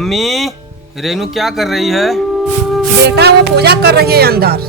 Mummy, Renu क्या कर रही है? बेटा वो पूजा कर रही है अंदर।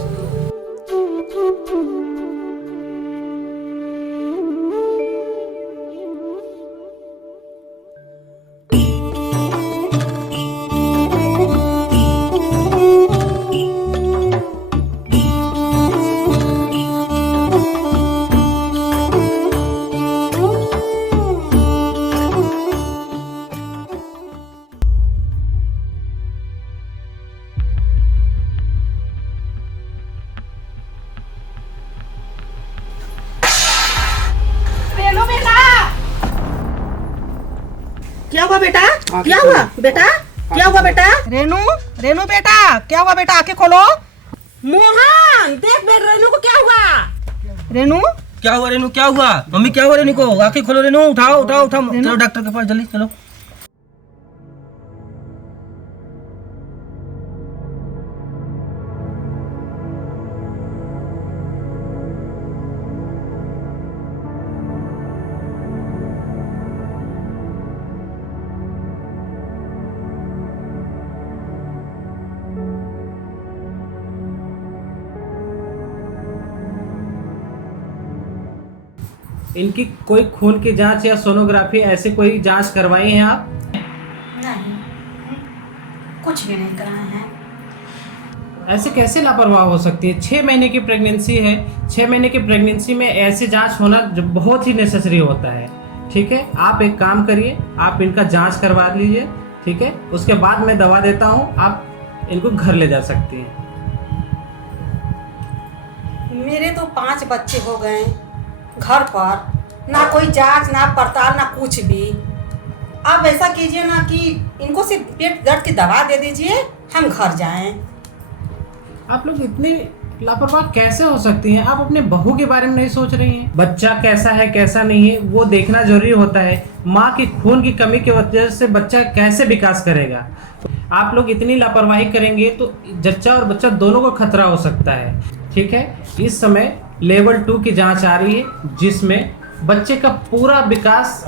क्या हुआ बेटा? क्या हुआ बेटा? क्या हुआ बेटा? रेनू, रेनू बेटा क्या हुआ बेटा? आंखें खोलो। मोहन देख बेटा रेनू को क्या हुआ? रेनू क्या हुआ रेनू? क्या हुआ मम्मी? क्या हुआ रेनू को? आंखें खोलो रेनू, उठाओ उठाओ उठाओ, चलो डॉक्टर के पास जल्दी चलो। इनकी कोई खून की जांच या सोनोग्राफी ऐसी कोई जांच करवाई है आप? नहीं, कुछ भी नहीं कराए हैं। ऐसे कैसे लापरवाह हो सकती है? 6 महीने की प्रेगनेंसी है। 6 महीने की प्रेगनेंसी में ऐसी जांच होना बहुत ही नेसेसरी होता है। ठीक है, आप एक काम करिए, आप इनका जांच करवा लीजिए। ठीक है, उसके बाद मैं दवा देता हूँ, आप इनको घर ले जा सकती हैं। मेरे तो 5 बच्चे हो गए घर पर, ना कोई जांच ना पड़ताल ना कुछ भी। आप ऐसा कीजिए ना कि इनको सिर्फ पेट दर्द की दवा दे दीजिए, हम घर जाएं। आप लोग इतनी लापरवाह कैसे हो सकती हैं? आप अपने बहू के बारे में नहीं सोच रही हैं? बच्चा कैसा है कैसा नहीं है वो देखना जरूरी होता है। माँ की खून की कमी की वजह से बच्चा कैसे विकास करेगा? आप लोग इतनी लापरवाही करेंगे तो जच्चा और बच्चा दोनों को खतरा हो सकता है। ठीक है, इस समय लेवल 2 की जांच आ रही है जिसमें बच्चे का पूरा विकास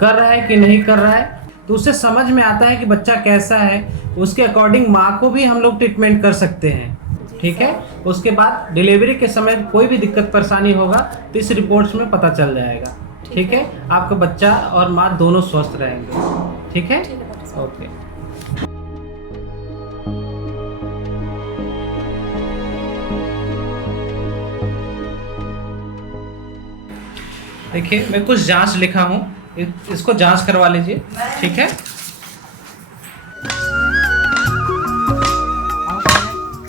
कर रहा है कि नहीं कर रहा है, तो उससे समझ में आता है कि बच्चा कैसा है। उसके अकॉर्डिंग माँ को भी हम लोग ट्रीटमेंट कर सकते हैं। ठीक है, उसके बाद डिलीवरी के समय कोई भी दिक्कत परेशानी होगा तो इस रिपोर्ट्स में पता चल जाएगा। ठीक है, आपका बच्चा और माँ दोनों स्वस्थ रहेंगे। ठीक है, ओके। देखिए मैं कुछ जांच लिखा हूँ, इसको जांच करवा लीजिए। ठीक है,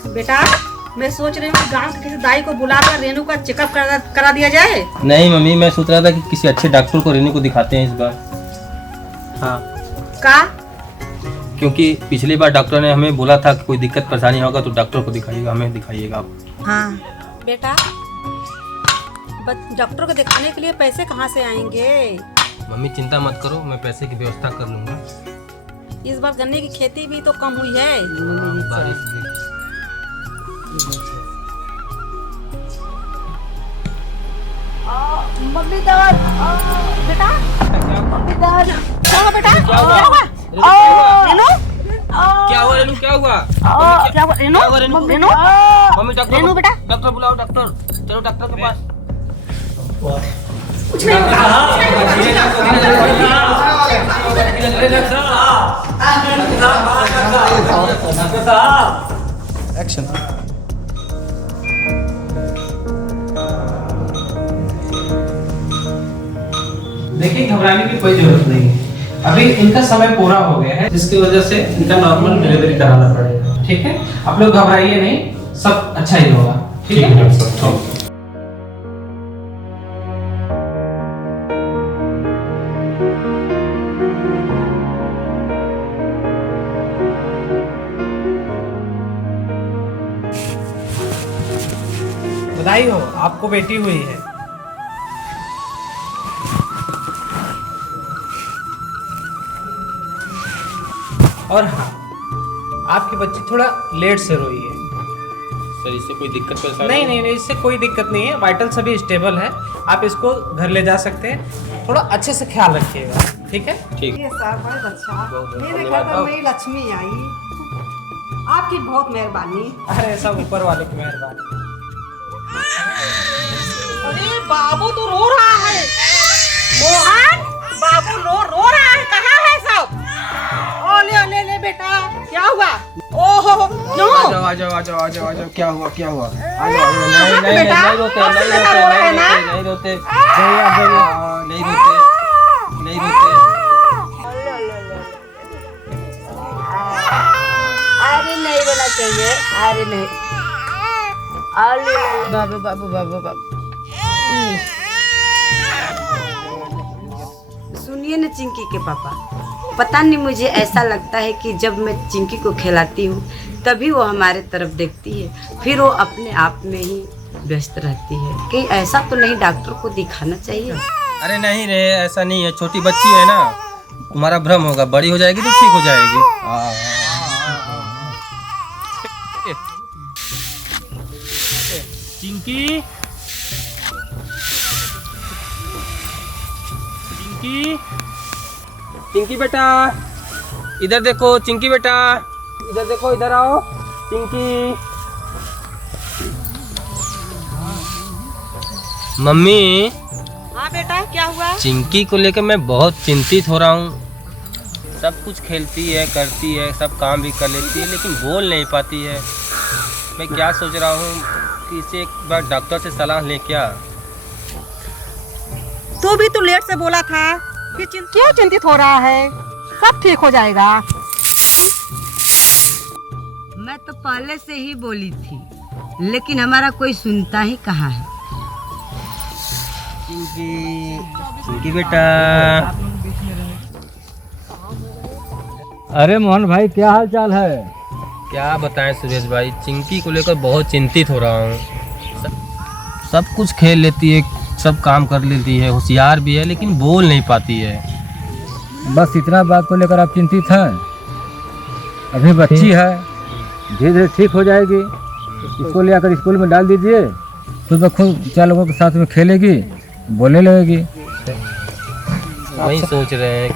बेटा मैं सोच रही हूँ गांव के किसी दाई को बुलाकर रेनू का चेकअप करा दिया जाए। नहीं मम्मी, मैं सोच रहा था कि किसी अच्छे डॉक्टर को रेनू को दिखाते हैं इस बार। हाँ, का? क्योंकि पिछली बार डॉक्टर ने हमें बोला था कि कोई दिक्कत परेशानी होगा तो डॉक्टर को दिखाइएगा, हमें दिखाइएगा आप। हाँ बेटा, डॉक्टर को दिखाने के लिए पैसे कहाँ से आएंगे? मम्मी चिंता मत करो, मैं पैसे की व्यवस्था कर लूँगा। इस बार गन्ने की खेती भी तो कम हुई है। बारिश भी। मम्मी दर्द बेटा, मम्मी दर्द क्या हुआ बेटा? क्या हुआ? रेनू क्या हुआ रेनू? क्या हुआ? क्या हुआ रेनू? रेनू मम्मी डॉक्टर, रेनू बेटा, डॉक्टर बुलाओ, डॉक्टर चलो डॉक्टर के पास। कुछ नहीं एक्शन। देखिए घबराने की कोई जरूरत नहीं है। अभी इनका समय पूरा हो गया है जिसकी वजह से इनका नॉर्मल डिलीवरी कराना पड़ेगा। ठीक है, आप लोग घबराइए नहीं, सब अच्छा ही होगा। ठीक है डॉक्टर। बधाई हो, आपको बेटी हुई है। और हाँ, आपकी बच्ची थोड़ा लेट से रोई है। सर इससे कोई दिक्कत परेशानी? नहीं नहीं नहीं, इससे कोई दिक्कत नहीं है, वाइटल सभी स्टेबल है। आप इसको घर ले जा सकते हैं, थोड़ा अच्छे से ख्याल रखिएगा। ठीक है। ठीक। ये सब बड़े अच्छा बहुत मेरे घर धन्यवाद। पर मेरी लक्ष्मी आई, आपकी बहुत मेहरबानी। अरे सब ऊपर वाले की मेहरबानी। अरे बाबू तो रो रहा है, मोहन बाबू रो रहा है, कहाँ है सब? ओ ले बेटा, क्या हुआ? ओहो क्यों? आ जाओ, क्या हुआ? आ जाओ, नहीं, बेटा, नहीं रोते, अब से नहीं ज्यादा रो रहे हैं ना? रोते, नहीं रोते, नहीं रोते, नहीं रोते। अरे नहीं रोना चाहिए, अरे नहीं, अरे बाबू। सुनिए ना चिंकी के पापा, पता नहीं मुझे ऐसा लगता है कि जब मैं चिंकी को खिलाती हूँ तभी वो हमारे तरफ देखती है, फिर वो अपने आप में ही व्यस्त रहती है। कहीं ऐसा तो नहीं डॉक्टर को दिखाना चाहिए? अरे नहीं रे, ऐसा नहीं है, छोटी बच्ची है ना, तुम्हारा भ्रम होगा, बड़ी हो जाएगी तो ठीक हो जाएगी। चिंकी, चिंकी, चिंकी बेटा, इधर देखो, चिंकी बेटा, इधर देखो, इधर आओ, चिंकी। मम्मी, हाँ बेटा, क्या हुआ? चिंकी को लेकर मैं बहुत चिंतित हो रहा हूँ। सब कुछ खेलती है, करती है, सब काम भी कर लेती है, लेकिन बोल नहीं पाती है। मैं क्या सोच रहा हूँ कि इसे एक बार डॉक्टर से सलाह ले क्या। तू भी तो लेट से बोला था कि क्यों चिंतित हो रहा है, सब ठीक हो जाएगा। मैं तो पहले से ही बोली थी, लेकिन हमारा कोई सुनता ही कहाँ है। चिंकी बेटा। अरे मोहन भाई, क्या हाल चाल है? क्या बताएं सुरेश भाई, चिंकी को लेकर बहुत चिंतित हो रहा हूँ। सब कुछ खेल लेती है, सब काम कर लेती है, होशियार भी है, लेकिन बोल नहीं पाती है। बस इतना बात को लेकर आप चिंतित हैं? अभी बच्ची है, धीरे धीरे ठीक हो जाएगी। इसको ले आकर स्कूल में डाल दीजिए, खुद ब खुद 4 लोगों के साथ में खेलेगी, बोलने लगेगी। वही सोच रहे हैं।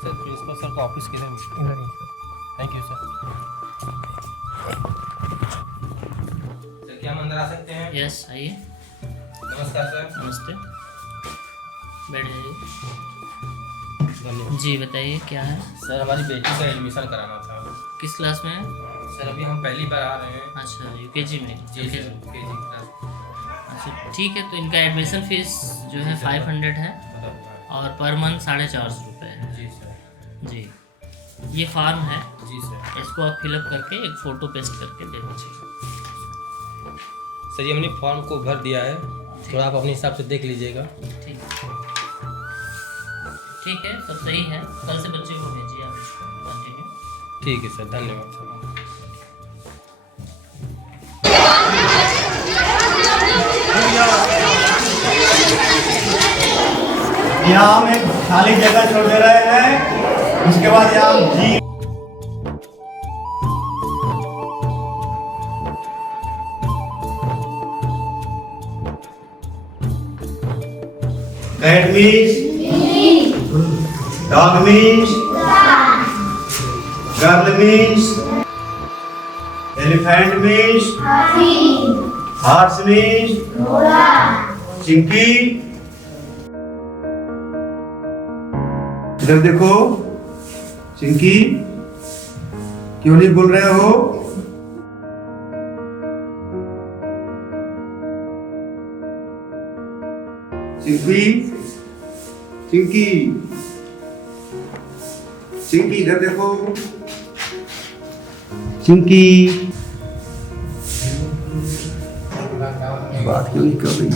सर, प्रिंसिपल सर का ऑफिस किधर है? Thank you sir. सर, क्या हम अंदर आ सकते हैं? यस, आइए। नमस्कार सर। नमस्ते, बैठ जाइए। धन्यवाद। जी बताइए, क्या है? सर, हमारी बेटी का एडमिशन कराना था। किस क्लास में है? सर, अभी हम पहली बार आ रहे हैं। अच्छा, यूकेजी में। जी सर, केजी क्लास। अच्छा ठीक है, तो इनका एडमिशन फीस जो है 500 है और पर मंथ 450 रुपये है। जी सर। जी, ये फॉर्म है, जी सर। इसको आप फिलअप करके एक फ़ोटो पेस्ट करके दे दीजिए। सर, ये हमने फॉर्म को भर दिया है, थोड़ा आप अपने हिसाब से देख लीजिएगा। ठीक है, सब सही है। कल से बच्चे को भेजिए आप इसको कंटिन्यू। ठीक है सर, धन्यवाद सर। यहाँ हम एक खाली जगह छोड़ दे रहे हैं, उसके बाद यहाँ हम जी Cat means dog means girl means elephant means horse means Chinki. इधर देखो चिंकी, क्यों नहीं बोल रहे हो? चिंकी, चिंकी, चिंकी इधर देखो, चिंकी बात क्यों नहीं कर रही?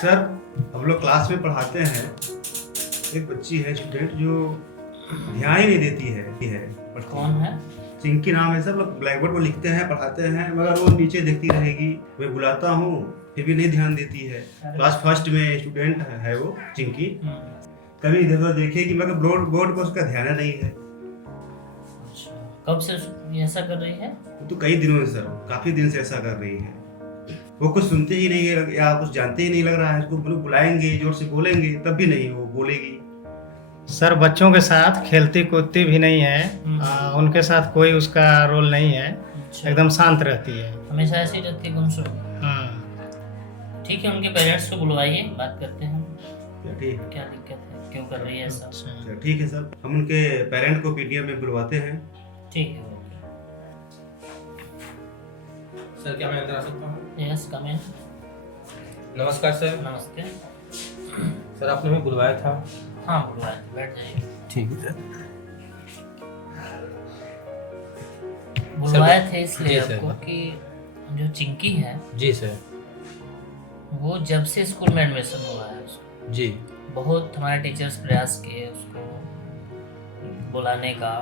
सर हम लोग क्लास में पढ़ाते हैं, एक बच्ची है स्टूडेंट जो ध्यान ही नहीं देती है कौन है? चिंकी नाम है सर। लोग ब्लैक बोर्ड पर लिखते हैं, पढ़ाते हैं, मगर वो नीचे देखती रहेगी। मैं बुलाता हूँ फिर भी नहीं ध्यान देती है। क्लास फर्स्ट में स्टूडेंट है वो चिंकी। कभी इधर उधर देखेगी मगर बोर्ड पर उसका ध्यान नहीं है। अच्छा, कब से ये ऐसा कर रही है? तो कई दिनों से सर, काफी दिन से ऐसा कर रही है। वो कुछ सुनते ही नहीं है या कुछ जानते ही नहीं लग रहा है। उसको बुलाएंगे, जोर से बोलेंगे तब भी नहीं वो बोलेगी। सर बच्चों के साथ खेलती कूदती भी नहीं है, उनके साथ कोई उसका रोल नहीं है, एकदम शांत रहती है। हमेशा ऐसे ही रहती है गुमसुम? हाँ। ठीक है, उनके पेरेंट्स को बुलवाइए, बात करते हैं। ठीक है, क्या दिक्कत है, क्यों कर रही है ऐसा? अच्छा, ठीक है सर, हम उनके पेरेंट को पीटीएम में बुलवाते हैं। ठीक है, ओके। सर क्या मैं अंदर आ सकता हूँ? यस, कम इन। नमस्कार सर। नमस्ते। सर आपने हमें बुलवाया था? हाँ, बुलवाया, बैठ जाइए। ठीक है सर। बुलवाए थे इसलिए जी सर। आपको कि जो चिंकी है जी सर। वो जब से स्कूल में एडमिशन हुआ है उसको जी। बहुत हमारे टीचर्स प्रयास किए उसको बुलाने का,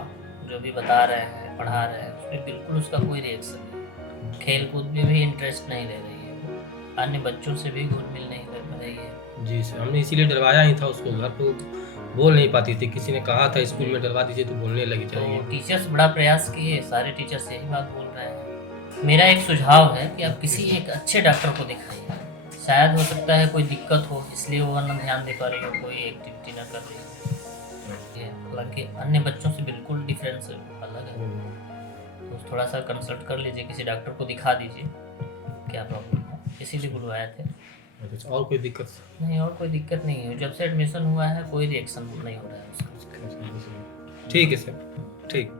जो भी बता रहे हैं पढ़ा रहे हैं उस पर बिल्कुल उसका कोई रिएक्शन नहीं। खेल कूद में भी इंटरेस्ट नहीं ले रही है वो, अन्य बच्चों से भी घुल मिल नहीं कर रही है। जी सर, हमने इसीलिए डरवाया ही था उसको। घर पे बोल नहीं पाती थी, किसी ने कहा था स्कूल में डरवा दीजिए तो बोलने लगी चाहिए। तो टीचर्स बड़ा प्रयास किए, सारे टीचर्स यही बात बोल रहे हैं। मेरा एक सुझाव है कि आप किसी एक अच्छे डॉक्टर को दिखाइए। शायद हो सकता है कोई दिक्कत हो इसलिए वो ना ध्यान दे पा रही हो, कोई एक्टिविटी ना कर रही हो। हालांकि अन्य बच्चों से बिल्कुल डिफरेंस अलग है। तो थोड़ा सा कंसल्ट कर लीजिए, किसी डॉक्टर को दिखा दीजिए क्या प्रॉब्लम है, इसीलिए बुलवाया थे। अच्छा, और कोई दिक्कत? नहीं, और कोई दिक्कत नहीं है। जब से एडमिशन हुआ है कोई रिएक्शन नहीं हो रहा है उसका। ठीक है सर, ठीक।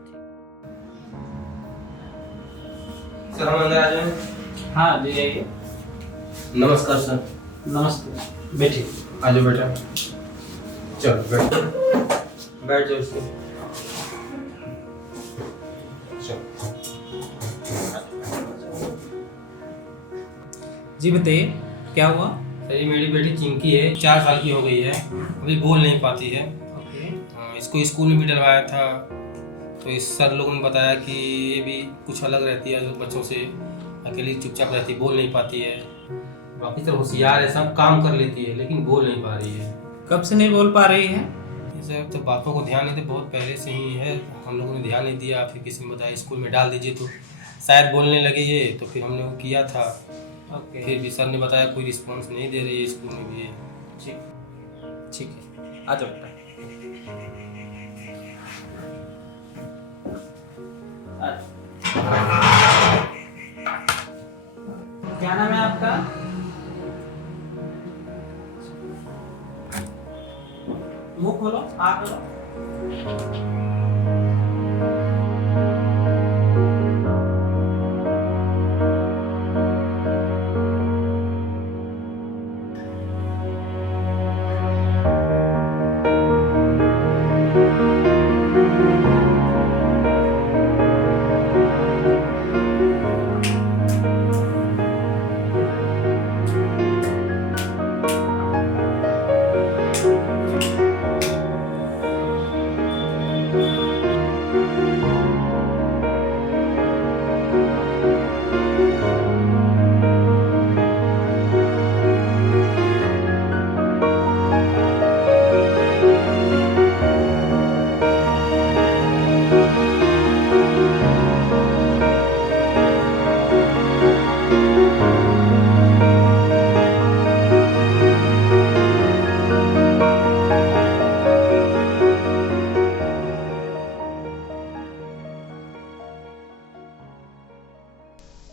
सर हम अंदर आ जाएं? हाँ जी आइए। नमस्कार सर। नमस्ते, बैठिए। आ जाओ बेटा, चलो बैठ जाओ इसको। जी बताइए क्या हुआ? सर ये मेरी बेटी चिंकी है, 4 साल की हो गई है, अभी बोल नहीं पाती है। हाँ, इसको स्कूल में भी डलवाया था तो इस सर लोगों ने बताया कि ये भी कुछ अलग रहती है, बच्चों से अकेली चुपचाप रहती, बोल नहीं पाती है। बाकी सर होशियार है, सब काम कर लेती है लेकिन बोल नहीं पा रही है। कब से नहीं बोल पा रही है? ये सर तो बातों को ध्यान नहीं दे, बहुत पहले से ही है, हम लोगों ने ध्यान नहीं दिया। फिर किसी ने बताया स्कूल में डाल दीजिए तो शायद बोलने लगे ये, तो फिर हमने वो किया था। ओके, फिर भी सर ने बताया कोई रिस्पॉन्स नहीं दे रही है स्कूल में भी। ठीक है, आ जाओ बेटा। क्या नाम है आपका? मुंह खोलो, आ करो।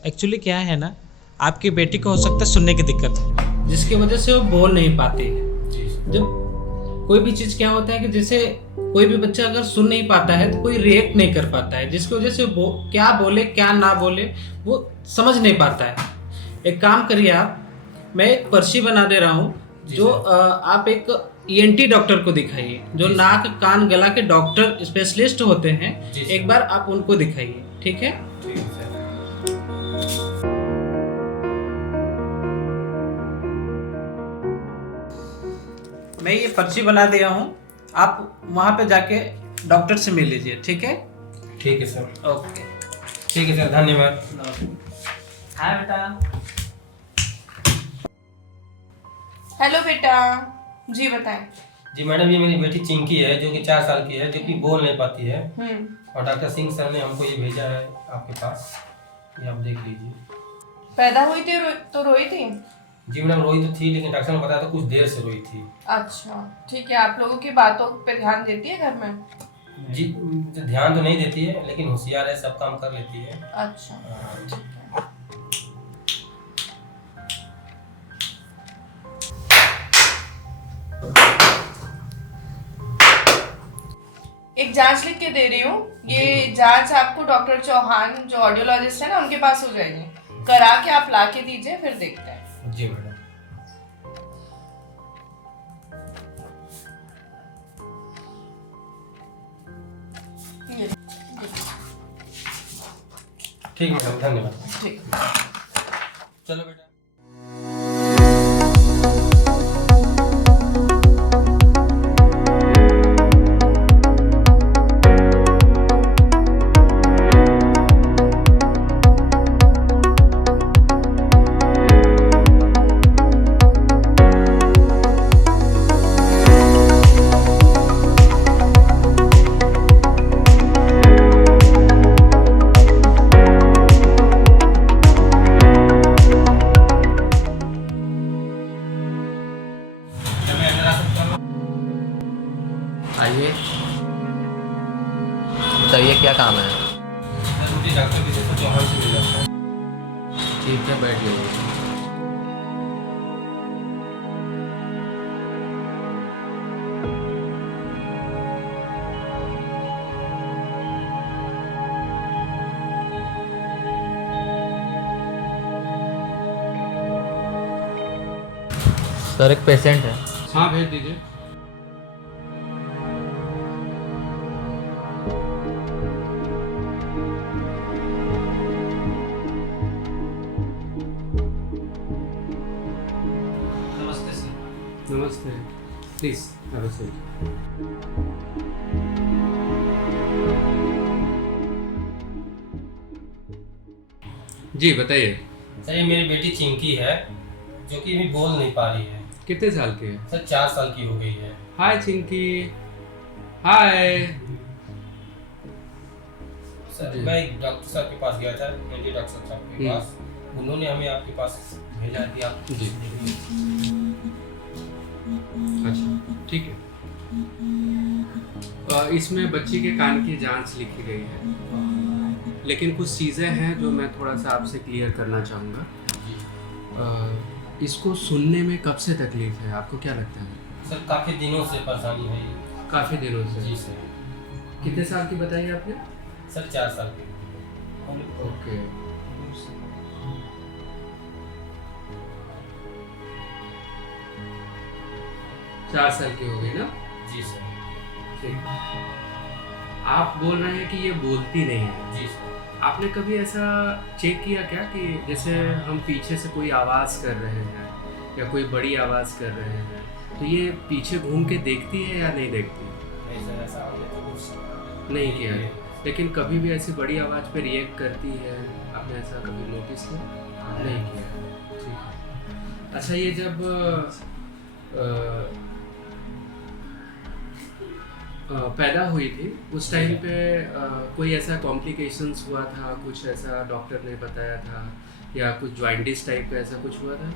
एक्चुअली क्या है ना, आपकी बेटी को हो सकता है सुनने की दिक्कत, जिसकी वजह से वो बोल नहीं पाती है। जब कोई भी चीज़ क्या होता है कि जैसे कोई भी बच्चा अगर सुन नहीं पाता है तो कोई रिएक्ट नहीं कर पाता है, जिसकी वजह से क्या बोले क्या ना बोले वो समझ नहीं पाता है। एक काम करिए आप, मैं एक पर्ची बना दे रहा हूँ, जो आप एक ENT डॉक्टर को दिखाइए, जो नाक कान गला के डॉक्टर स्पेशलिस्ट होते हैं। एक बार आप उनको दिखाइए, ठीक है? मैं ये पर्ची बना दिया हूँ, आप वहाँ पे जाके डॉक्टर से मिल लीजिए, ठीक है? ठीक है सर। ओके। ठीक है सर, धन्यवाद। हाँ बेटा। हेलो बेटा, जी बताएं। जी मैडम, ये मेरी बेटी चिंकी है जो कि 4 साल की है, जो कि बोल नहीं पाती है। हम्म। और डॉक्टर सिंह सर ने हमको ये भेजा है आपके पास, ये आप देख लीजिए। पैदा हुई थी तो रोई थी? जी मैडम, रोई तो थी, लेकिन डॉक्टर ने बताया था कुछ देर से रोई थी। अच्छा ठीक है। आप लोगों की बातों पे ध्यान देती है घर में? जी ध्यान तो नहीं देती है, लेकिन होशियार है, सब काम कर लेती है। अच्छा ठीक है। एक जांच लिख के दे रही हूँ। ये जांच आपको डॉक्टर चौहान जो ऑडियोलॉजिस्ट है ना, उनके पास हो जाएगी। करा के आप ला के दीजिए, फिर देखते हैं। जी मैडम। ये ठीक मैडम, धन्यवाद। ठीक। चलो बेटा। आइए, बताइए क्या काम है? मुझे डॉक्टर विजय चौहान से मिला था। ठीक है, बैठ जाइए। सर एक पेशेंट है। हाँ भेज दीजिए। नमस्ते सर। नमस्ते, प्लीज हैव अ सीट। जी बताइए। सर ये मेरी बेटी चिंकी है, जो कि अभी बोल नहीं पा रही है। कितने साल की है? सर 4 साल की हो गई है। हाय चिंकी। हाय। सर जी। मैं एक डॉक्टर साहब के पास गया था, मेरे डॉक्टर साहब के पास, उन्होंने हमें आपके पास भेजा कि आप जी। अच्छा ठीक है। इसमें बच्ची के कान की जांच लिखी गई है, लेकिन कुछ चीज़ें हैं जो मैं थोड़ा सा आपसे क्लियर करना चाहूँगा। इसको सुनने में कब से तकलीफ है, आपको क्या लगता है? सर काफ़ी दिनों से परेशानी है ये। काफ़ी दिनों से? जी सर। कितने साल की बताइए आपने? सर 4 साल की। ओके। चार साल की हो गई ना? जी सर। ठीक। आप बोल रहे हैं कि ये बोलती नहीं है। जी सर। आपने कभी ऐसा चेक किया क्या कि जैसे हम पीछे से कोई आवाज़ कर रहे हैं या कोई बड़ी आवाज़ कर रहे हैं, तो ये पीछे घूम के देखती है या नहीं देखती? नहीं सर, ऐसा हमने तो कुछ नहीं किया है, लेकिन कभी भी ऐसी बड़ी आवाज़ पे रिएक्ट करती है, आपने ऐसा कभी नोटिस किया? नहीं किया। ठीक है। अच्छा, ये जब पैदा हुई थी उस टाइम पे कोई ऐसा कॉम्प्लिकेशंस हुआ था, कुछ ऐसा डॉक्टर ने बताया था, या कुछ जॉइंटिस टाइप का ऐसा कुछ हुआ था,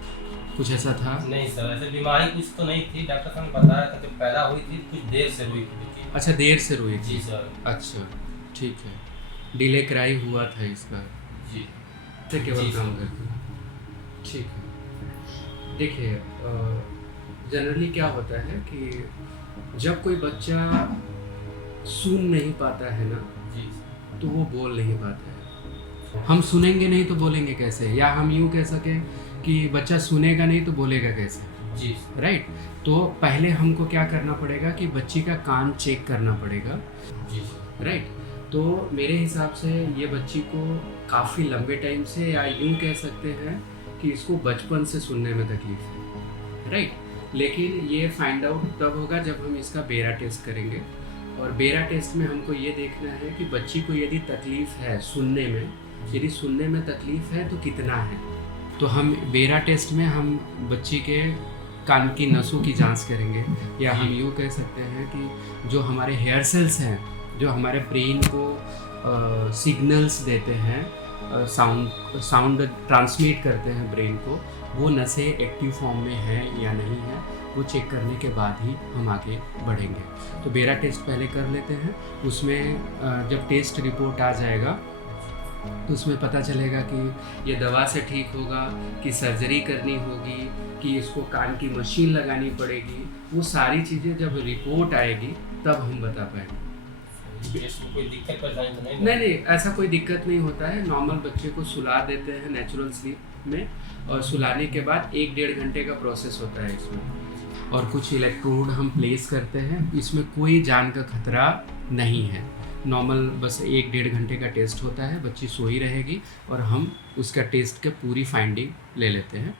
कुछ ऐसा था? नहीं सर, ऐसे बीमारी कुछ तो नहीं थी। डॉक्टर साहब ने बताया था जब पैदा हुई थी कुछ देर से हुई थी। अच्छा, देर से हुई थी? जी सर। अच्छा ठीक है। डिले क्राई हुआ था इसका? जी। तो केवल जी, काम सर। करते हैं। ठीक है। देखिए, जनरली क्या होता है कि जब कोई बच्चा सुन नहीं पाता है ना, जी तो वो बोल नहीं पाता है। हम सुनेंगे नहीं तो बोलेंगे कैसे, या हम यूँ कह सकें कि बच्चा सुनेगा नहीं तो बोलेगा कैसे? जी। राइट। तो पहले हमको क्या करना पड़ेगा कि बच्ची का कान चेक करना पड़ेगा। जी। राइट। तो मेरे हिसाब से ये बच्ची को काफ़ी लंबे टाइम से, या यूँ कह सकते हैं कि इसको बचपन से सुनने में तकलीफ है। राइट। लेकिन ये फाइंड आउट तब होगा जब हम इसका बेरा टेस्ट करेंगे। और बेरा टेस्ट में हमको ये देखना है कि बच्ची को यदि तकलीफ़ है सुनने में, यदि सुनने में तकलीफ़ है तो कितना है। तो हम बेरा टेस्ट में हम बच्ची के कान की नसों की जांच करेंगे, या हम यूँ कह सकते हैं कि जो हमारे हेयर सेल्स हैं, जो हमारे ब्रेन को सिग्नल्स देते हैं, साउंड ट्रांसमिट करते हैं ब्रेन को, वो नसें एक्टिव फॉर्म में हैं या नहीं है, वो चेक करने के बाद ही हम आगे बढ़ेंगे। तो बेरा टेस्ट पहले कर लेते हैं। उसमें जब टेस्ट रिपोर्ट आ जाएगा तो उसमें पता चलेगा कि ये दवा से ठीक होगा कि सर्जरी करनी होगी कि इसको कान की मशीन लगानी पड़ेगी। वो सारी चीज़ें जब रिपोर्ट आएगी तब हम बता पाएंगे। कोई दिक्कत परेशानी तो नहीं? नहीं, ऐसा कोई दिक्कत नहीं होता है। नॉर्मल बच्चे को सुला देते हैं नेचुरल स्लीप में, और सुलाने के बाद 1-1.5 घंटे का प्रोसेस होता है इसमें, और कुछ इलेक्ट्रोड हम प्लेस करते हैं। इसमें कोई जान का खतरा नहीं है। नॉर्मल बस 1-1.5 घंटे का टेस्ट होता है, बच्ची सोई रहेगी और हम उसका टेस्ट के पूरी फाइंडिंग ले लेते हैं।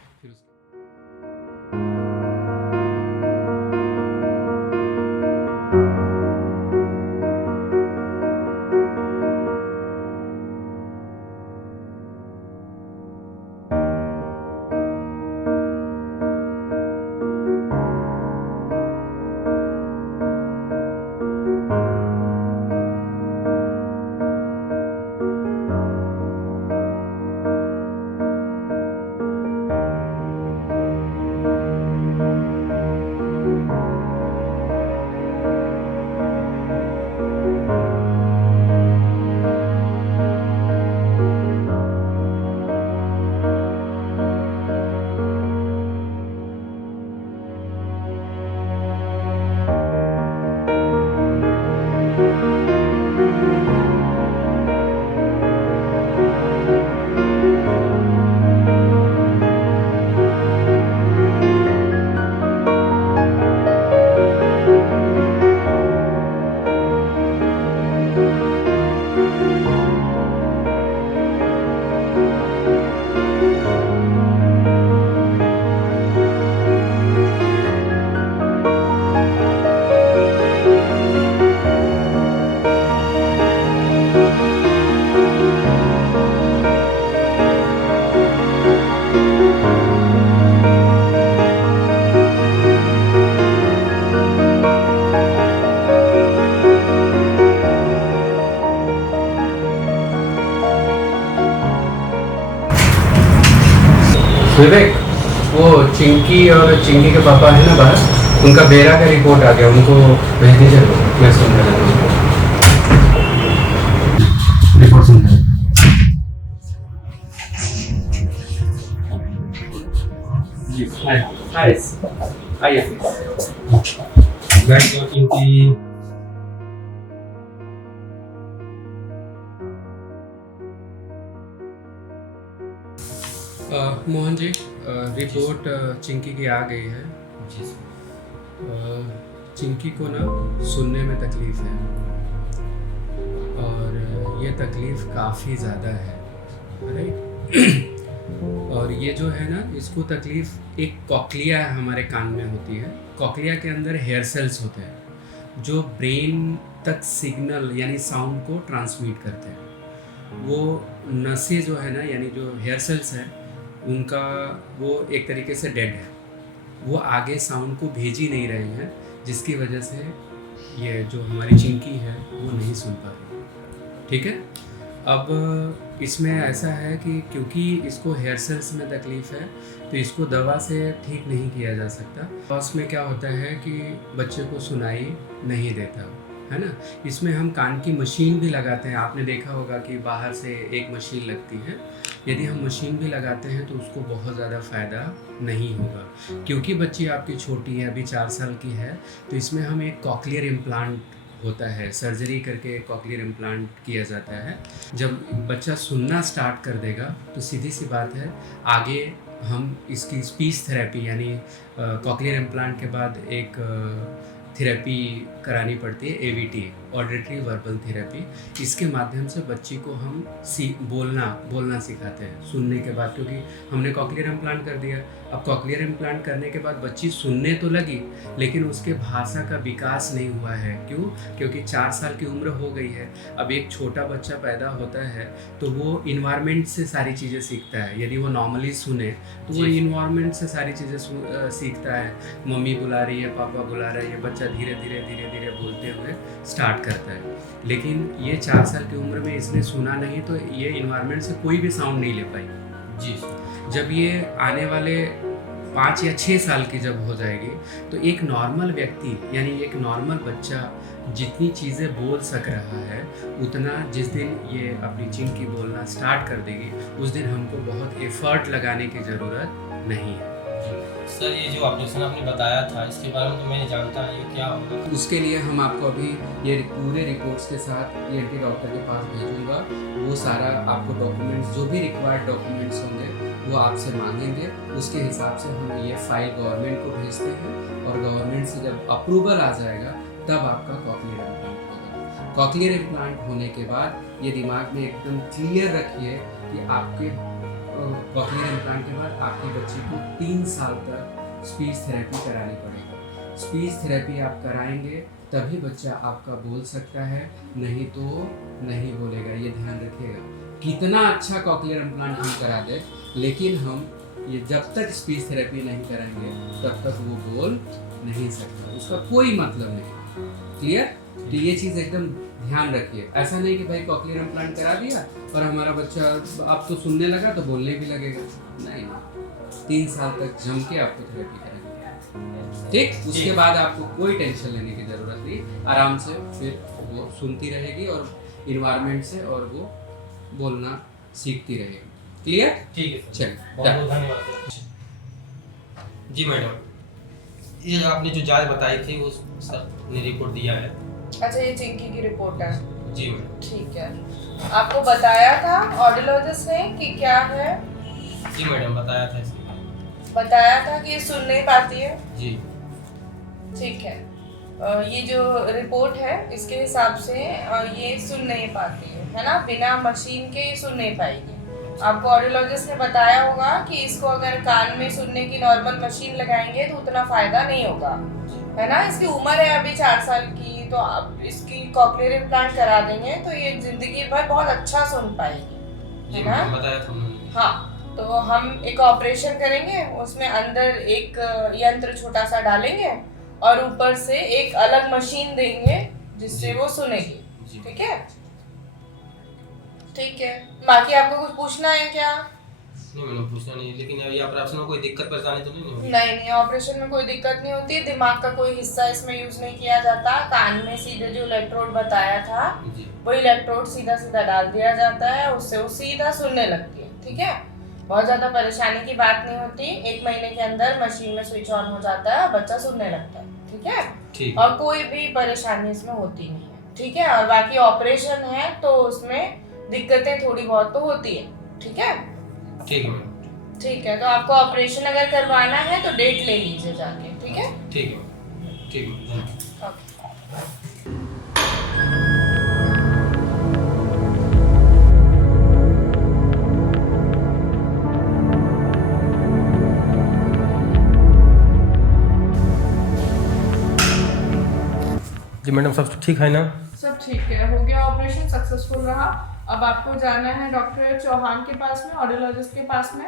विवेक, वो चिंकी और चिंकी के पापा है ना बाहर, उनका बेरा का रिपोर्ट आ गया, उनको भेज दीजिए। मैं सुन रहा हूँ रिपोर्ट सुन रहा हूँ। जी आइए बैठ जाओ चिंकी। मोहन जी, रिपोर्ट चिंकी की आ गई है। जी सर। चिंकी को ना सुनने में तकलीफ़ है, और ये तकलीफ़ काफ़ी ज़्यादा है, राइट। और ये जो है ना, इसको तकलीफ़ एक कॉक्लिया हमारे कान में होती है। कॉक्लिया के अंदर हेयर सेल्स होते हैं जो ब्रेन तक सिग्नल यानी साउंड को ट्रांसमिट करते हैं। वो नसें जो है ना, यानी जो हेयर सेल्स हैं, उनका वो एक तरीके से डेड है, वो आगे साउंड को भेज ही नहीं रहे हैं, जिसकी वजह से ये जो हमारी चिंकी है वो नहीं सुन पा रही। ठीक है। अब इसमें ऐसा है कि क्योंकि इसको हेयर सेल्स में तकलीफ़ है, तो इसको दवा से ठीक नहीं किया जा सकता। उसमें क्या होता है कि बच्चे को सुनाई नहीं देता, है ना। इसमें हम कान की मशीन भी लगाते हैं। आपने देखा होगा कि बाहर से एक मशीन लगती है। यदि हम मशीन भी लगाते हैं तो उसको बहुत ज़्यादा फ़ायदा नहीं होगा, क्योंकि बच्ची आपकी छोटी है, अभी 4 साल की है। तो इसमें हम एक कॉक्लियर इम्प्लांट होता है, सर्जरी करके कॉक्लियर इम्प्लांट किया जाता है। जब बच्चा सुनना स्टार्ट कर देगा तो सीधी सी बात है, आगे हम इसकी स्पीच थेरेपी यानी कॉक्लियर इम्प्लांट के बाद एक थेरेपी करानी पड़ती है, AVT। Auditory verbal therapy. इसके माध्यम से बच्ची को हम बोलना सिखाते हैं सुनने के बाद, क्योंकि हमने कॉकलियर इम्प्लांट कर दिया। अब कॉकलियर इम्प्लांट करने के बाद बच्ची सुनने तो लगी, लेकिन उसके भाषा का विकास नहीं हुआ है। क्यों? क्योंकि 4 साल की उम्र हो गई है। अब एक छोटा बच्चा पैदा होता है तो वो इन्वायरमेंट से सारी चीज़ें सीखता है। यदि वो नॉर्मली सुने तो वो इन्वायरमेंट से सारी चीज़ें सीखता है। मम्मी बुला रही है, पापा बुला रही है, बच्चा धीरे धीरे बोलते हुए स्टार्ट करता है। लेकिन ये 4 साल की उम्र में इसने सुना नहीं, तो ये इन्वायरमेंट से कोई भी साउंड नहीं ले पाई। जी। जब ये आने वाले 5 या 6 साल की जब हो जाएगी तो एक नॉर्मल व्यक्ति यानी एक नॉर्मल बच्चा जितनी चीज़ें बोल सक रहा है उतना जिस दिन ये अपनी चिंकी बोलना स्टार्ट कर देगी उस दिन हमको बहुत एफर्ट लगाने की ज़रूरत नहीं है। सर ये जो ऑपरेशन आपने बताया था इसके बारे में तो मैं नहीं जानता, ये क्या होगा? उसके लिए हम आपको अभी ये पूरे रिपोर्ट्स के साथ ENT डॉक्टर के पास भेजूंगा। वो सारा आपको डॉक्यूमेंट्स जो भी रिक्वायर्ड डॉक्यूमेंट्स होंगे वो आपसे मांगेंगे। उसके हिसाब से हम ये फाइल गवर्नमेंट को भेजते हैं और गवर्नमेंट से जब अप्रूवल आ जाएगा तब आपका कॉकलियर इम्प्लांट होगा। कॉकलियर इम्प्लांट होने के बाद ये दिमाग में एकदम क्लियर रखिए कि आपके कॉकलियर इम्प्लांट के बाद आपकी बच्ची को 3 साल तक स्पीच थेरेपी करानी पड़ेगी। स्पीच थेरेपी आप कराएंगे तभी बच्चा आपका बोल सकता है, नहीं तो नहीं बोलेगा। ये ध्यान रखिएगा। कितना अच्छा कॉकलियर इम्प्लांट हम करा दे, लेकिन हम ये जब तक स्पीच थेरेपी नहीं कराएंगे तब तक वो बोल नहीं सकता। उसका कोई मतलब नहीं। क्लियर? तो ये चीज़ एकदम ध्यान रखिए। ऐसा नहीं कि भाई कॉकलियर इम्प्लांट करा दिया और हमारा बच्चा अब तो सुनने लगा तो बोलने भी लगेगा। नहीं, 3 साल तक जम के आपको थेरेपी करेंगे। ठीक? उसके बाद आपको कोई टेंशन लेने की ज़रूरत नहीं। आराम से फिर वो सुनती रहेगी और इन्वायरमेंट से और वो बोलना सीखती रहेगी। क्लियर? ठीक है। चलिए, बहुत बहुत धन्यवाद। जी मैडम, ये आपने जो जांच बताई थी वो सर ने रिपोर्ट दिया है। अच्छा, ये चिंकी की रिपोर्ट है। जी मैडम। ठीक है। आपको बताया था ऑडियोलॉजिस्ट ने कि क्या है? जी मैडम, बताया था इसके। बताया था कि ये सुन नहीं पाती है। जी। ठीक है। ये जो रिपोर्ट है इसके हिसाब से ये सुन नहीं पाती है ना? बिना मशीन के ये सुन नहीं पाएगी। आपको ऑडियोलॉजिस्ट ने बताया होगा कि इसको अगर कान में सुनने की नॉर्मल मशीन लगाएंगे तो उतना फायदा नहीं होगा, है ना? इसकी उम्र है अभी 4 साल की, तो आप इसकी कॉकलियर इम्प्लांट करा देंगे तो ये जिंदगी भर बहुत अच्छा सुन पाएगी, है ना? बताया था उन्होंने। हाँ, तो हम एक ऑपरेशन करेंगे, उसमें अंदर एक यंत्र छोटा सा डालेंगे और ऊपर से एक अलग मशीन देंगे जिससे वो सुनेगी। ठीक है? ठीक है। बाकी आपको कुछ पूछना है क्या? नहीं मैडम, पूछना नहीं, लेकिन अभी ऑपरेशन में कोई दिक्कत परेशानी तो नहीं होगी? नहीं, ऑपरेशन में कोई दिक्कत नहीं होती। दिमाग का कोई हिस्सा इसमें यूज नहीं किया जाता। कान में सीधे जो इलेक्ट्रोड बताया था वो इलेक्ट्रोड सीधा सीधा डाल दिया जाता है, उससे वो सीधा सुनने लगती है। ठीक है? बहुत ज्यादा परेशानी की बात नहीं होती। 1 महीने के अंदर मशीन में स्विच ऑन हो जाता है, बच्चा सुनने लगता है। ठीक है? ठीक। और कोई भी परेशानी इसमें होती नहीं है। ठीक है? और बाकी ऑपरेशन है तो उसमें दिक्कतें थोड़ी बहुत तो होती है। ठीक है? ठीक है मैडम। ठीक है, तो आपको ऑपरेशन अगर करवाना है तो डेट ले लीजिए जाके। ठीक है? ठीक है। ठीक है। जी मैडम, सब ठीक है ना? सब ठीक है, हो गया ऑपरेशन, सक्सेसफुल रहा। अब आपको जाना है डॉक्टर चौहान के पास में, ऑडियोलॉजिस्ट के पास में,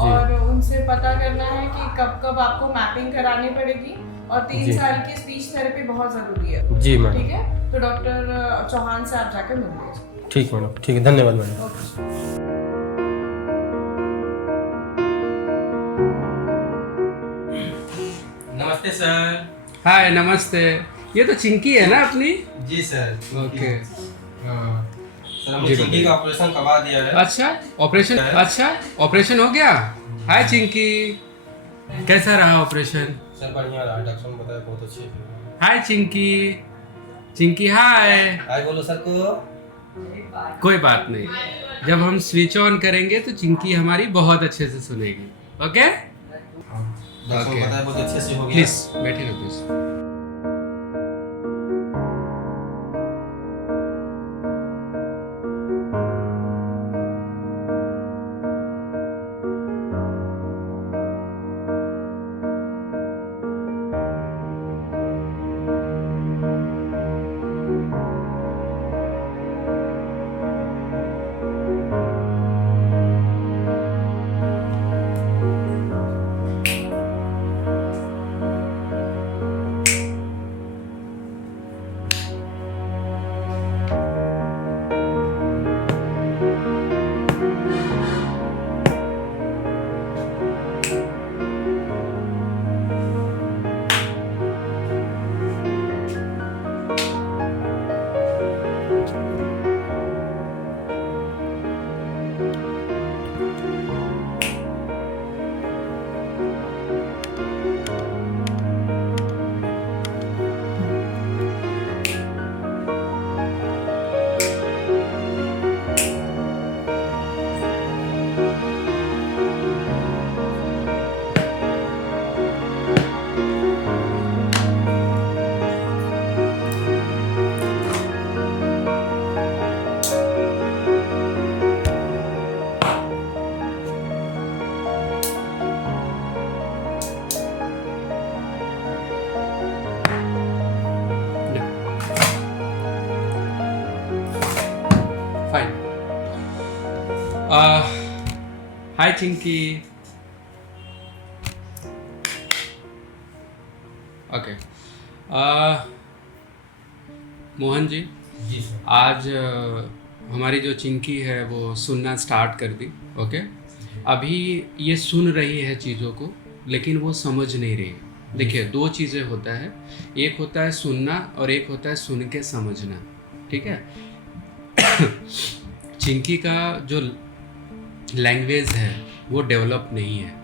और उनसे पता करना है कि कब कब आपको मैपिंग करानी पड़ेगी। और 3 साल की स्पीच थेरेपी बहुत ज़रूरी है। जी मैडम। ठीक है? तो डॉक्टर चौहान से आप जाकर मिल लीजिए। ठीक मैडम, ठीक है, धन्यवाद मैडम। नमस्ते सर। हाय, नमस्ते। ये तो चिंकी है ना अपनी? जी सर। ओके। सर हमने चिंकी का ऑपरेशन करवा दिया है। अच्छा, ऑपरेशन हो गया? हाय चिंकी, कैसा रहा ऑपरेशन? सर बढ़िया रहा, डॉक्टर ने बताया बहुत अच्छे से। हाय चिंकी हाय। हाय बोलो सर को। कोई बात नहीं, जब हम स्विच ऑन करेंगे तो चिंकी हमारी बहुत अच्छे से सुनेगी। ओके? डॉक्टर ने बताया बहुत अच्छे से हो गया। प्लीज बैठिए ना please. Fine. Hi Chinky. Okay. Mohan ji, जी सर। आज हमारी जो चिंकी है वो सुनना स्टार्ट कर दी। ओके, अभी ये सुन रही है चीज़ों को, लेकिन वो समझ नहीं रही है। देखिए, दो चीज़ें होता है, एक होता है सुनना और एक होता है सुन के समझना। ठीक है। चिंकी का जो लैंग्वेज है वो डेवलप नहीं है।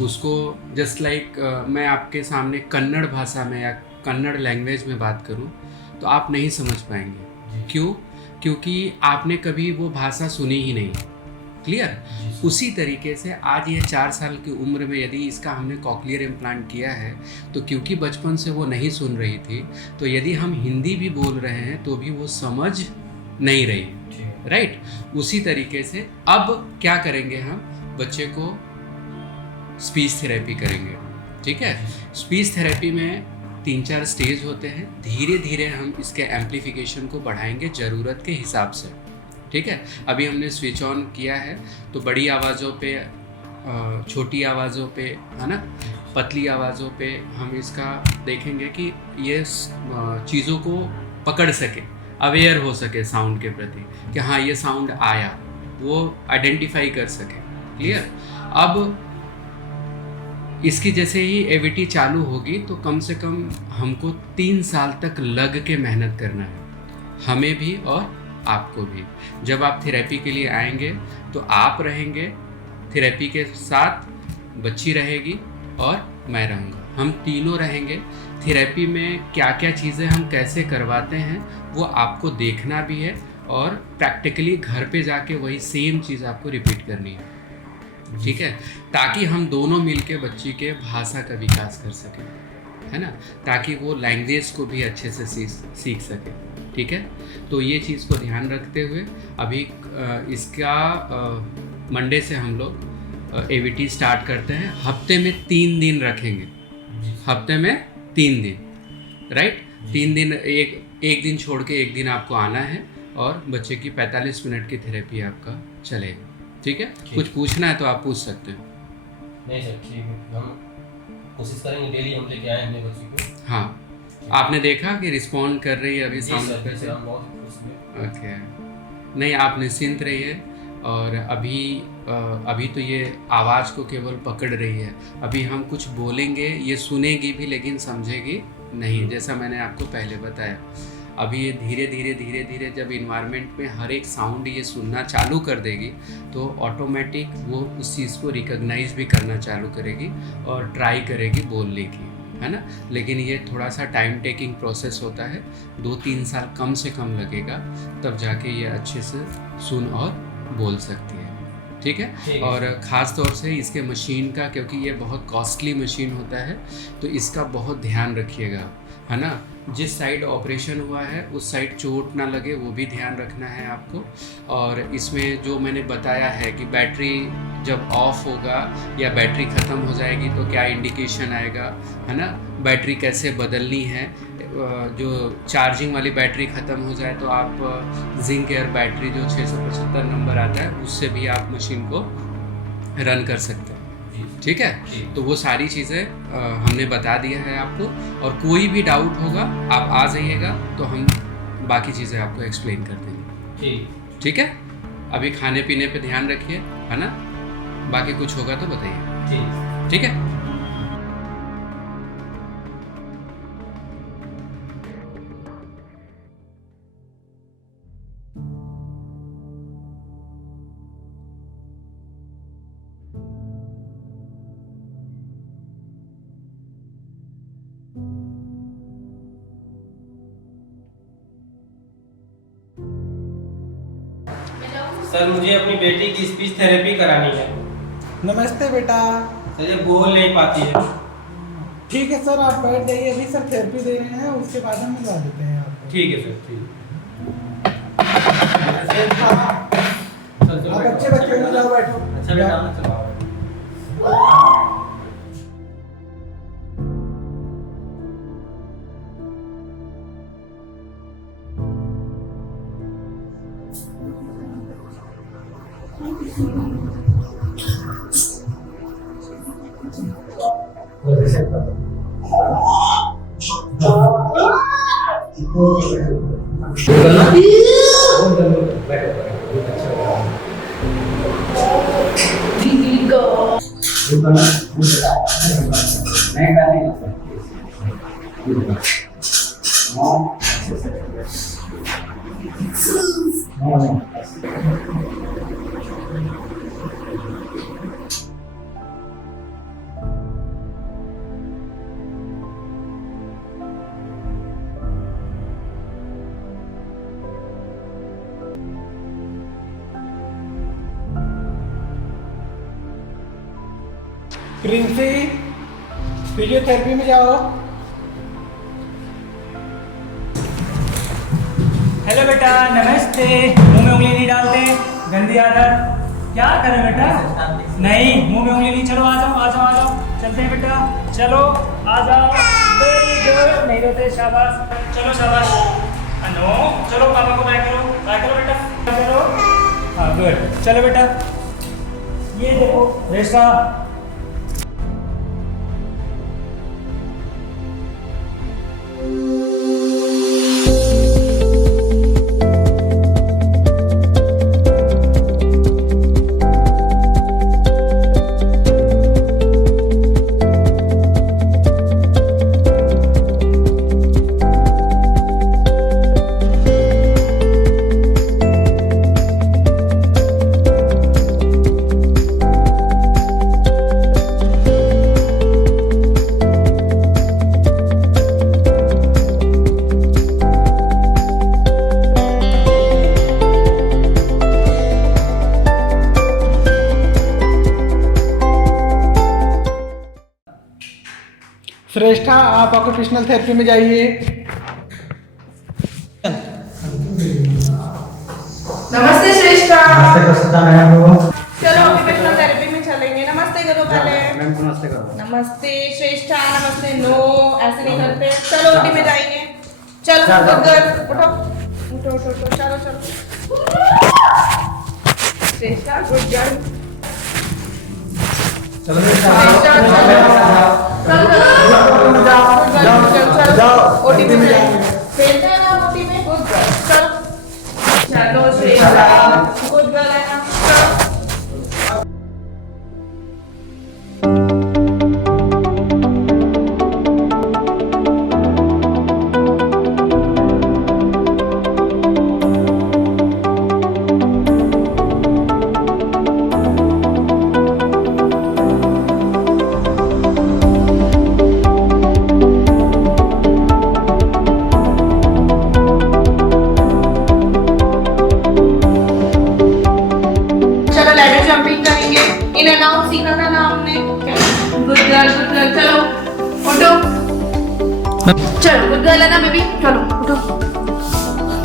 उसको जस्ट लाइक मैं आपके सामने कन्नड़ भाषा में या कन्नड़ लैंग्वेज में बात करूं तो आप नहीं समझ पाएंगे। क्यों? क्योंकि आपने कभी वो भाषा सुनी ही नहीं। क्लियर? उसी तरीके से आज ये 4 साल की उम्र में यदि इसका हमने कॉक्लियर इम्प्लांट किया है तो क्योंकि बचपन से वो नहीं सुन रही थी, तो यदि हम हिंदी भी बोल रहे हैं तो भी वो समझ नहीं रही। राइट? उसी तरीके से अब क्या करेंगे, हम बच्चे को स्पीच थेरेपी करेंगे। ठीक है। स्पीच थेरेपी में 3-4 स्टेज होते हैं। धीरे धीरे हम इसके एम्प्लीफिकेशन को बढ़ाएंगे ज़रूरत के हिसाब से। ठीक है। अभी हमने स्विच ऑन किया है तो बड़ी आवाज़ों पे, छोटी आवाज़ों पे, है ना, पतली आवाज़ों पे हम इसका देखेंगे कि ये चीज़ों को पकड़ सके, अवेयर हो सके साउंड के प्रति कि हाँ ये साउंड आया, वो आइडेंटिफाई कर सके। क्लियर? अब इसकी जैसे ही एवीटी चालू होगी तो कम से कम हमको 3 साल तक लग के मेहनत करना है, हमें भी और आपको भी। जब आप थेरेपी के लिए आएंगे तो आप रहेंगे, थेरेपी के साथ बच्ची रहेगी और मैं रहूँगा, हम तीनों रहेंगे। थेरेपी में क्या क्या चीज़ें हम कैसे करवाते हैं वो आपको देखना भी है और प्रैक्टिकली घर पे जाके वही सेम चीज़ आपको रिपीट करनी है। ठीक है, ताकि हम दोनों मिलके बच्ची के भाषा का विकास कर सकें, है ना, ताकि वो लैंग्वेज को भी अच्छे से सीख सके। ठीक है, तो ये चीज़ को ध्यान रखते हुए अभी इसका मंडे से हम लोग एवीटी स्टार्ट करते हैं। हफ्ते में 3 दिन रखेंगे, हफ्ते में 3 दिन। राइट? 3 दिन, एक दिन छोड़ के एक दिन आपको आना है और बच्चे की 45 मिनट की थेरेपी आपका चलेगा। ठीक है? कुछ पूछना है तो आप पूछ सकते हो। नहीं सर, ठीक है, हम कोशिश करेंगे डेली हम लेके आए अपने बच्ची को। हाँ, आपने देखा कि रिस्पॉन्ड कर रही है अभी साउंड पे से? हम बहुत खुश हुए। ओके, नहीं आप निश्चिंत रहिए। और अभी तो ये आवाज़ को केवल पकड़ रही है। अभी हम कुछ बोलेंगे, ये सुनेगी भी लेकिन समझेगी नहीं, जैसा मैंने आपको पहले बताया। अभी ये धीरे धीरे जब इन्वायरमेंट में हर एक साउंड ये सुनना चालू कर देगी तो ऑटोमेटिक वो उस चीज़ को रिकॉग्नाइज भी करना चालू करेगी और ट्राई करेगी बोलने की, है ना। लेकिन ये थोड़ा सा टाइम टेकिंग प्रोसेस होता है, 2-3 साल कम से कम लगेगा, तब जाके ये अच्छे से सुन और बोल सकती है। ठीक है। और ख़ास तौर से इसके मशीन का, क्योंकि ये बहुत कॉस्टली मशीन होता है, तो इसका बहुत ध्यान रखिएगा, है ना। जिस साइड ऑपरेशन हुआ है उस साइड चोट ना लगे वो भी ध्यान रखना है आपको। और इसमें जो मैंने बताया है कि बैटरी जब ऑफ होगा या बैटरी ख़त्म हो जाएगी तो क्या इंडिकेशन आएगा, है ना, बैटरी कैसे बदलनी है। जो चार्जिंग वाली बैटरी ख़त्म हो जाए तो आप जिंक एयर बैटरी जो 675 नंबर आता है उससे भी आप मशीन को रन कर सकते हैं। ठीक है, तो वो सारी चीज़ें हमने बता दिया है आपको। और कोई भी डाउट होगा आप आ जाइएगा तो हम बाकी चीज़ें आपको एक्सप्लेन कर देंगे। ठीक है। अभी खाने पीने पे ध्यान रखिए, है ना, बाकी कुछ होगा तो बताइए। ठीक है। सर मुझे अपनी बेटी की स्पीच थेरेपी करानी है। नमस्ते बेटा। सर ये बोल नहीं पाती है। ठीक है सर, आप बैठ जाइए, अभी सर थेरेपी दे रहे हैं, उसके बाद हम मिलवा देते हैं आपको। ठीक है सर, ठीक आप अच्छे बच्चे में जाओ, बैठो। अच्छा बेटा, चलो। प्रिंसी, फिजियोथेरेपी में जाओ। हेलो बेटा, नमस्ते। मुंह में उंगली नहीं डालते, गंदी आदत। क्या करें बेटा? नहीं, मुंह में उंगली नहीं। चलो आ जाओ, आ जाओ, आ जाओ। चलते हैं बेटा, चलो आ जाओ। वेरी गुड, नहीं रोते, शाबाश। चलो शाबाश। नो, चलो पापा को बैक करो, बैक करो बेटा, करो। हाँ गुड, चलो बेटा। ये देखो रेशा। श्रेष्ठा, आप ऑक्यूपेशनल थेरेपी में जाइए। नमस्ते श्रेष्ठा। नमस्ते। चलो ऑक्यूपेशनल थेरेपी में चलेंगे। नमस्ते करो पहले। मैम नमस्ते करो। नमस्ते श्रेष्ठा, नमस्ते। नो, ऐसे नहीं करते। चलो ओटी में जाएंगे। चलो गुड गर्ल, उठो उठो उठो उठो, चलो चलो। श्रेष्ठा गुड गर्ल। चलो ओटी में जाएंगे। श्रेष्ठा है ना ओटी में, गुड गर्ल। चलो चलो श्रेष्ठा, गुड गर्ल है ना। चलो इन एंड आउट सीखा था ना हमने। Good girl, good girl. चलो उठो, चलो गुड गर्ल है ना बेबी। चलो उठो,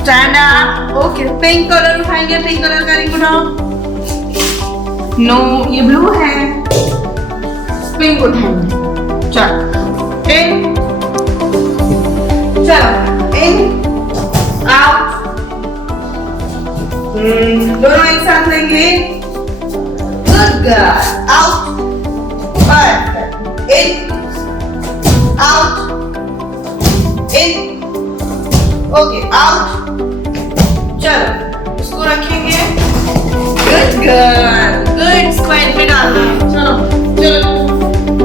stand up. Okay, pink colour उठाएंगे, पिंक कलर का रिंग उठाओ। नो, ये ब्लू है, पिंक उठाएंगे। चलो इन, चलो इन आउट। दोनों एक साथ लेंगे। Good girl. Out. Perfect. In. Out. In. Okay. Out. चलो इसको रखेंगे। Good girl. Good. स्क्वायर में डालना है। चलो चलो।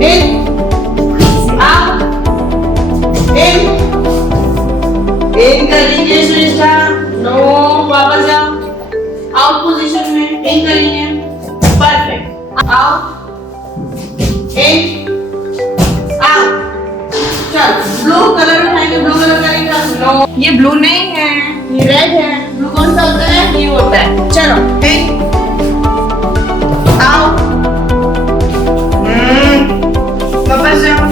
In. Out. In. In करेंगे श्रेष्ठा। नो, वापस जाओ। आउट पोजीशन में इन करेंगे। परफेक्ट। आउट, इन, आउट। चलो ब्लू कलर उठाएंगे, ब्लू कलर करेंगे। नो, ये ब्लू नहीं है, ये रेड है। ब्लू कौन सा होता है? ये होता है। चलो इन, आउट, वापस जाओ।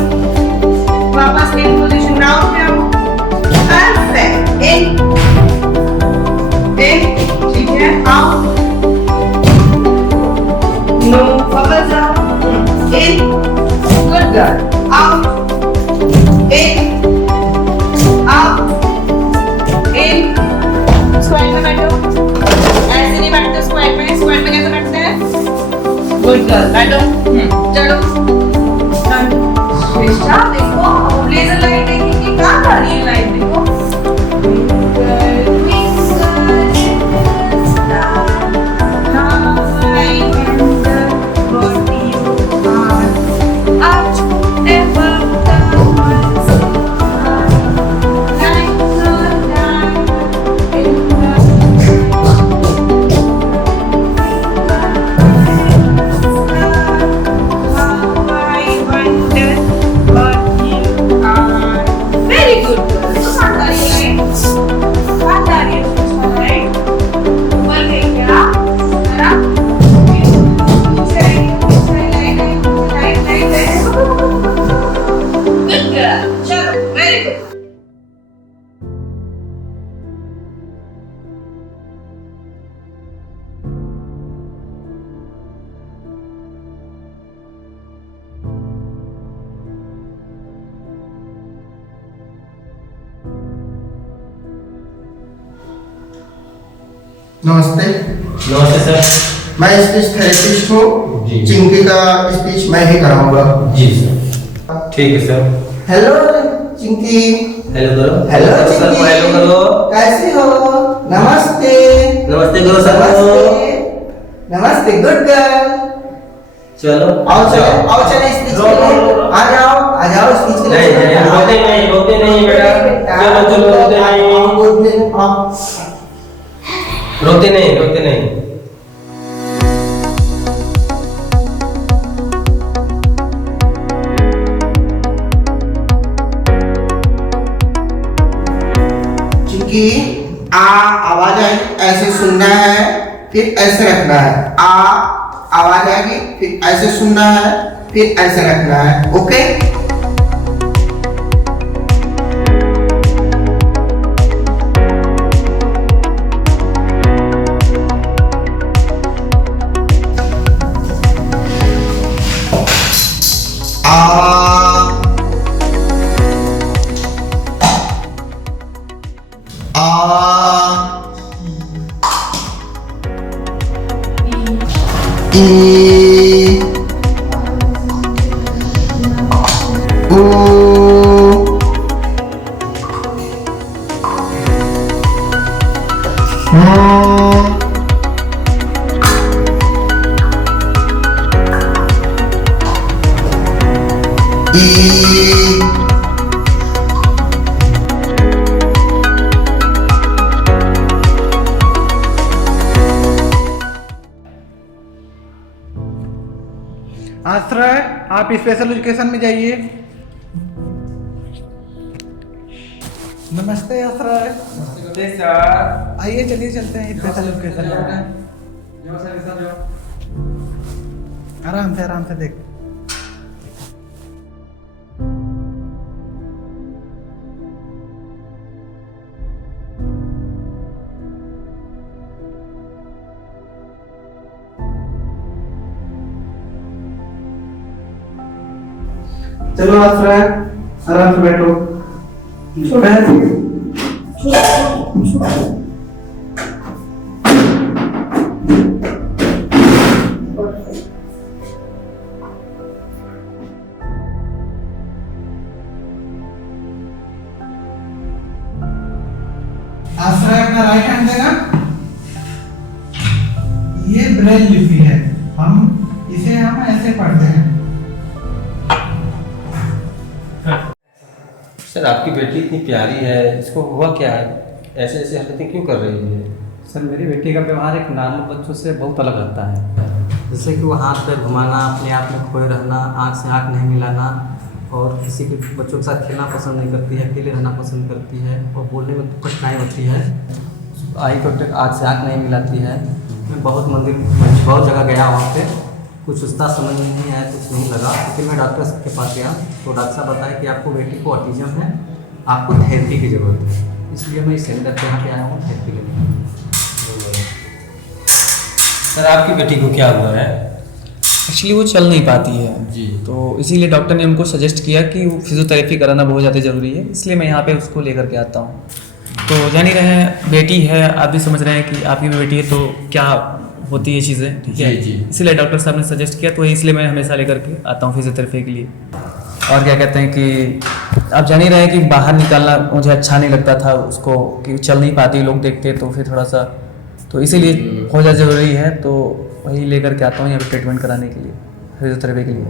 In out in. स्क्वायर में बैठो, ऐसे नहीं बैठते स्क्वायर में। स्क्वायर में कैसे बैठते हैं? गुड गर्ल, बैठो। चलो बेटा, देखो ब्लेजर लाइट देखेंगे, कहाँ जा रही है लाइट? देखो नमस्ते। नमस्ते सर। मैं स्पीच थेरेपिस्ट हूँ। चिंकी का स्पीच मैं ही कराऊंगा। जी सर। ठीक है सर। हेलो चिंकी। हेलो करो। Hello sir, Chinki. हेलो करो। कैसी हो? नमस्ते। नमस्ते करो सर। नमस्ते गुड गर्ल। चलो आओ चले स्पीच के लिए। आ जाओ स्पीच के लिए। नहीं रोते नहीं बेटा। चलो रोते नहीं। रोते नहीं। चिंकी आवाज ऐसे सुनना है, फिर ऐसे रखना है। आवाज आएगी, फिर ऐसे सुनना है, फिर ऐसे रखना है। ओके? आश्रय, आप स्पेशल एजुकेशन में जाइए। नमस्ते आश्रय। नमस्ते सर। आइए चलिए चलते हैं स्पेशल एजुकेशन में। आराम से देख। चलो आश्रय, आराम से बैठो। आश्रय अपना राइट हैंड देगा। ये ब्रेल लिपि है, इसे हम ऐसे पढ़ते हैं। सर आपकी बेटी इतनी प्यारी है, इसको हुआ क्या है? ऐसे ऐसे हरकतें क्यों कर रही है? सर मेरी बेटी का व्यवहार एक नॉर्मल बच्चों से बहुत अलग रहता है। जैसे कि वो हाथ पैर घुमाना, अपने आप में खोए रहना, आँख से आँख नहीं मिलाना, और किसी के बच्चों के साथ खेलना पसंद नहीं करती है, अकेले रहना पसंद करती है, और बोलने में कठिनाई होती है। आई कांटेक्ट, आँख से आँख नहीं मिलाती है। मैं बहुत जगह गया वहाँ पे, कुछ उसका समझ में नहीं आया, कुछ नहीं लगा। फिर मैं डॉक्टर के पास गया तो डॉक्टर साहब बताया कि आपको बेटी को ऑटिज्म है, आपको थेरेपी की ज़रूरत है। इसलिए मैं इस सेंटर पे यहाँ पे आया हूँ थेरेपी लेने। सर आपकी बेटी को क्या हुआ है? एक्चुअली वो चल नहीं पाती है जी। तो इसीलिए डॉक्टर ने उनको सजेस्ट किया कि वो फिजियोथेरेपी कराना बहुत ज़्यादा ज़रूरी है, इसलिए मैं यहाँ पे उसको लेकर के आता हूँ। तो जान ही रहे हैं, बेटी है, आप भी समझ रहे हैं कि आपकी भी बेटी है तो क्या होती है चीज़ें, ठीक है। जी। इसीलिए डॉक्टर साहब ने सजेस्ट किया, तो इसलिए मैं हमेशा लेकर के आता हूँ फिजियोथेरेपी के लिए। और क्या कहते हैं कि आप जान ही रहे हैं कि बाहर निकालना मुझे अच्छा नहीं लगता था उसको, कि चल नहीं पाती, लोग देखते तो फिर थोड़ा सा, तो इसीलिए बहुत ज़्यादा ज़रूरी है, तो वही लेकर के आता हूँ यहाँ पे ट्रीटमेंट कराने के लिए, फिजियोथेरेपी के लिए।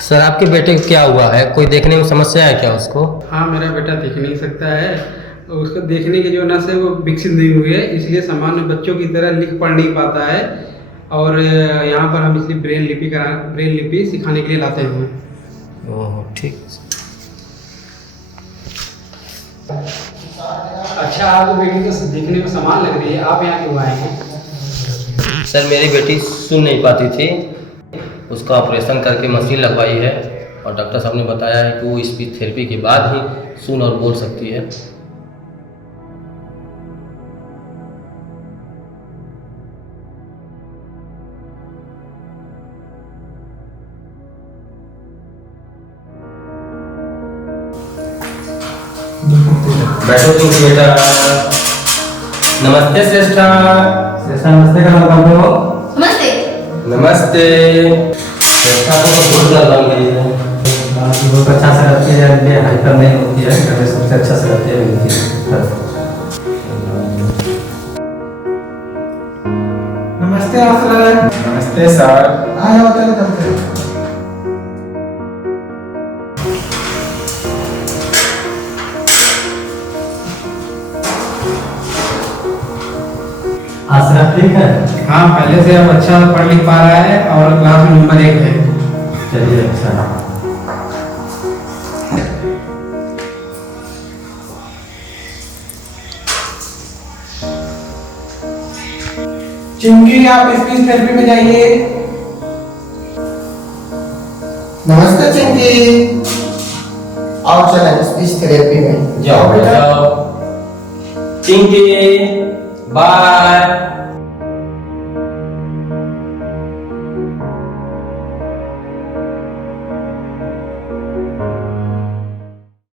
सर आपके बेटे को क्या हुआ है, कोई देखने में समस्या है क्या उसको? हाँ, मेरा बेटा देख नहीं सकता है, उसको देखने की जो नस है वो विकसित नहीं हुई है, इसलिए सामान्य बच्चों की तरह लिख पढ़ नहीं पाता है। और यहाँ पर हम इसलिए ब्रेन लिपि सिखाने के लिए लाते हैं। ओह ठीक। अच्छा, आपको बेटी तो देखने में समान लग रही है, आप यहाँ क्यों आए हैं? सर मेरी बेटी सुन नहीं पाती थी, उसका ऑपरेशन करके मशीन लगवाई है और डॉक्टर साहब ने बताया है कि वो स्पीच थेरेपी के बाद ही सुन और बोल सकती है। बैठो तुम बेटा। नमस्ते श्रेष्ठा। श्रेष्ठा नमस्ते करना बाबू। नमस्ते। नमस्ते। श्रेष्ठा को तो बहुत ज्यादा लग गई है। बहुत अच्छा से रहती है, ये हाइपर नहीं होती है, घर में सबसे अच्छा से रहती है। नमस्ते आसलन। नमस्ते सर। आ जाओ चलते। आसरा ठीक है? हाँ, पहले से अब अच्छा पढ़ लिख पा रहा है और क्लास में नंबर 1 है। चलिए अच्छा। चिंकी आप स्पीच थेरेपी में जाइए। नमस्ते चिंकी, आओ चलें स्पीच थेरेपी में। जाओ बेटा। चिंकी बाय।